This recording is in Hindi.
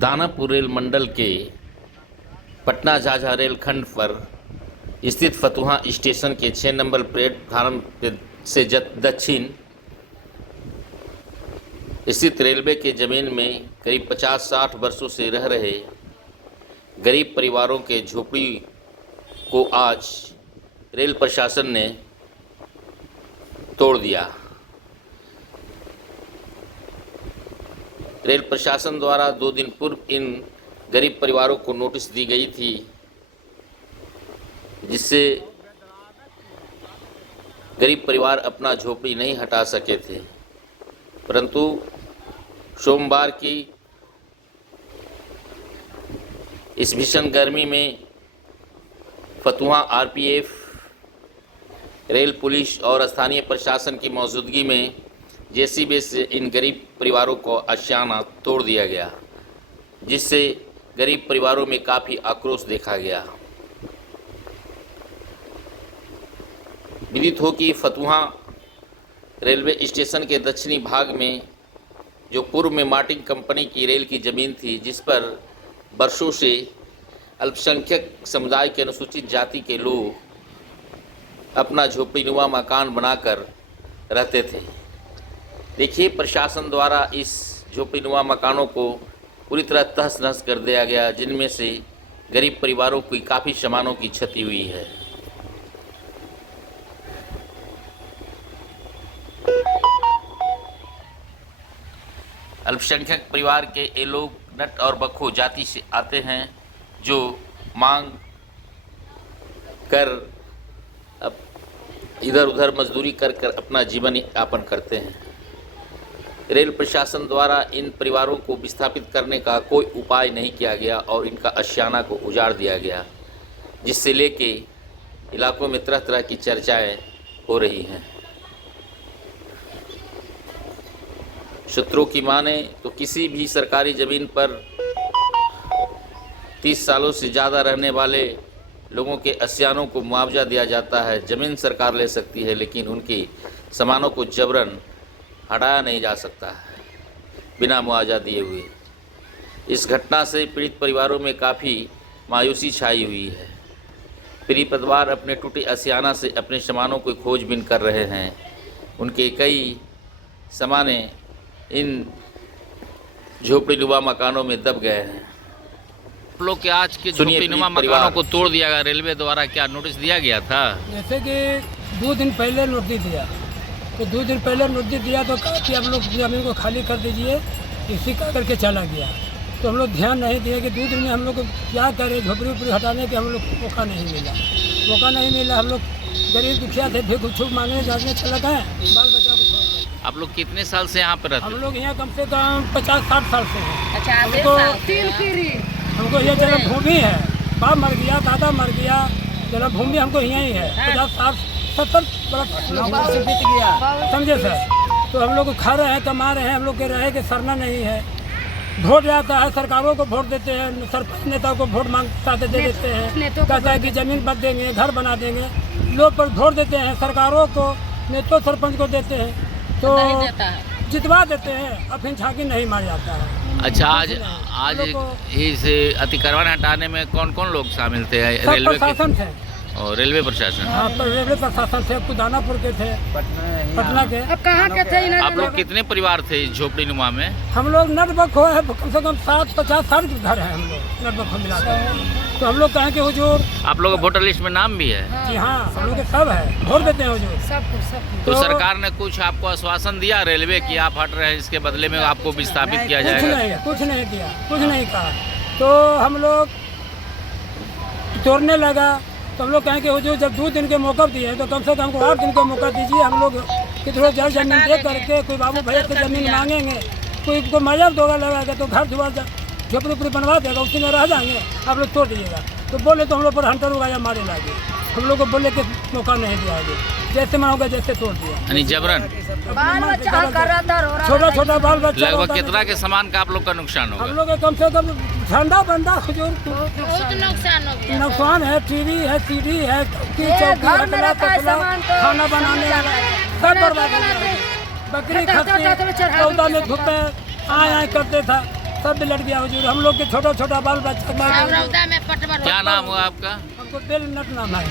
दानापुर रेल मंडल के पटना झाझा रेलखंड पर स्थित फतुहा स्टेशन के 6 नंबर प्लेटफार्म से दक्षिण स्थित रेलवे के ज़मीन में करीब 50-60 वर्षों से रह रहे गरीब परिवारों के झोपड़ी को आज रेल प्रशासन ने तोड़ दिया। रेल प्रशासन द्वारा 2 दिन पूर्व इन गरीब परिवारों को नोटिस दी गई थी, जिससे गरीब परिवार अपना झोपड़ी नहीं हटा सके थे, परंतु सोमवार की इस भीषण गर्मी में फतुहा आरपीएफ, रेल पुलिस और स्थानीय प्रशासन की मौजूदगी में जेसीबी से इन गरीब परिवारों को आशियाना तोड़ दिया गया, जिससे गरीब परिवारों में काफ़ी आक्रोश देखा गया। विदित हो कि फतुहा रेलवे स्टेशन के दक्षिणी भाग में जो पूर्व में मार्टिन कंपनी की रेल की ज़मीन थी, जिस पर वर्षों से अल्पसंख्यक समुदाय के अनुसूचित जाति के लोग अपना झोपड़ीनुमा मकान बनाकर रहते थे। देखिए, प्रशासन द्वारा इस झोपड़ीनुमा मकानों को पूरी तरह तहस नहस कर दिया गया, जिनमें से गरीब परिवारों की काफ़ी सामानों की क्षति हुई है। अल्पसंख्यक परिवार के ये लोग नट और बखो जाति से आते हैं, जो मांग कर अब इधर उधर मजदूरी कर अपना जीवन यापन करते हैं। रेल प्रशासन द्वारा इन परिवारों को विस्थापित करने का कोई उपाय नहीं किया गया और इनका आशियाना को उजाड़ दिया गया, जिससे लेके इलाकों में तरह तरह की चर्चाएं हो रही हैं। सूत्रों की माने तो किसी भी सरकारी ज़मीन पर 30 सालों से ज़्यादा रहने वाले लोगों के आशियानों को मुआवजा दिया जाता है। ज़मीन सरकार ले सकती है, लेकिन उनकी सामानों को जबरन हटाया नहीं जा सकता है बिना मुआवजा दिए हुए। इस घटना से पीड़ित परिवारों में काफ़ी मायूसी छाई हुई है। पीड़ित परिवार अपने टूटे आशियाना से अपने सामानों को खोजबीन कर रहे हैं। उनके कई सामाने इन झोपड़ीनुमा मकानों में दब गए हैं। आप लोग के आज के झोपड़ीनुमा मकानों को तोड़ दिया गया, रेलवे द्वारा क्या नोटिस दिया गया था? जैसे कि 2 दिन पहले नोटिस दिया, तो 2 दिन पहले नोटिस दिया तो कहा कि आप लोग ज़मीन को खाली कर दीजिए, इसी का करके चला गया। तो हम लोग ध्यान नहीं दिए कि 2 दिन में हम लोग को क्या करें, झोपड़ी उपड़ी हटाने के हम लोग को मौका नहीं मिला। हम लोग गरीब दुखिया थे, फिर कुछ मांगने जाने चला गए, बाल बच्चा को छोड़। आप लोग कितने साल से यहाँ पर रहते? हम लोग यहाँ कम से कम 50-60 साल से हैं। अच्छा, हमको ये जन्मभूमि है। बाप मर गया, दादा मर गया, जन्मभूमि हमको यहीं है। 50-60-70 बरस बीत गया, समझे सर। तो हम लोग खा रहे हैं, कमा रहे हैं, हम लोग के रहे के सरना नहीं है। वोट जाता है, सरकारों को वोट देते हैं, सरपंच नेता को वोट मांगता दे देते हैं, कहता है कि ज़मीन बच देंगे, घर बना देंगे। लोग पर वोट देते हैं, सरकारों को, नेता सरपंच को देते हैं, तो जितवा देते हैं, और फिर झांकी नहीं मार जाता है। अच्छा, आज इस अतिक्रमण हटाने में कौन कौन लोग शामिल थे? रेलवे प्रशासन थे और रेलवे प्रशासन। हाँ, रेलवे प्रशासन थे, दानापुर के थे, पटना के। अब कहाँ के थे? आप लोग कितने परिवार थे इस झोपड़ीनुमा में? हम लोग नटबखो है, कम से कम 50-60 घर है हम लोग नटबखो मिलाकर। तो हम लोग कहें कि हुजूर, आप लोगों का वोटर लिस्ट में नाम भी है? जी हाँ, हम लोग के सब है, वोट देते हैं हुजूर, सब। तो सरकार ने कुछ आपको आश्वासन दिया रेलवे की आप हट रहे हैं, इसके बदले में आपको विस्थापित किया जाएगा? कुछ नहीं किया, कुछ नहीं कहा। तो हम लोग तोड़ने लगा, तो हम लोग कहें कि हुजूर जब 2 दिन के मौका दिए तो कम से कम हमको 8 दिन का मौका दीजिए। हम लोग कितने जल्द जमीन दे करके कोई बाबू भैया से ज़मीन मांगेंगे, कोई को मजब दोगा लगाएगा तो घर दुआर झोपड़ी बनवा देगा, उसी में रह जाएंगे, आप लोग तोड़ दीजिएगा। तो बोले तो हम लोग पर हंटर उगाया मारे लागे। हम लोग को बोले कि मौका नहीं दिया गया, जैसे मन होगा जैसे तोड़ दिया, यानी जबरन। छोटा छोटा बाल बच्चा। लगभग कितना के सामान का आप लोग का नुकसान होगा? हम लोग कम से कम झंडा बंदा हुजूर बहुत नुकसान हो गया। नुकसान है। टीवी है, सीडी है, खाना बनाने वाला सब बर्बाद। बकरी खस्सी सौदा में धुपे आए करते था, सब बिलट गया हुजूर। हम लोग के छोटा छोटा बाल बच्चा रौदा में पटवा क्या नाम हुआ आपका? हमको बेल नट नाम है।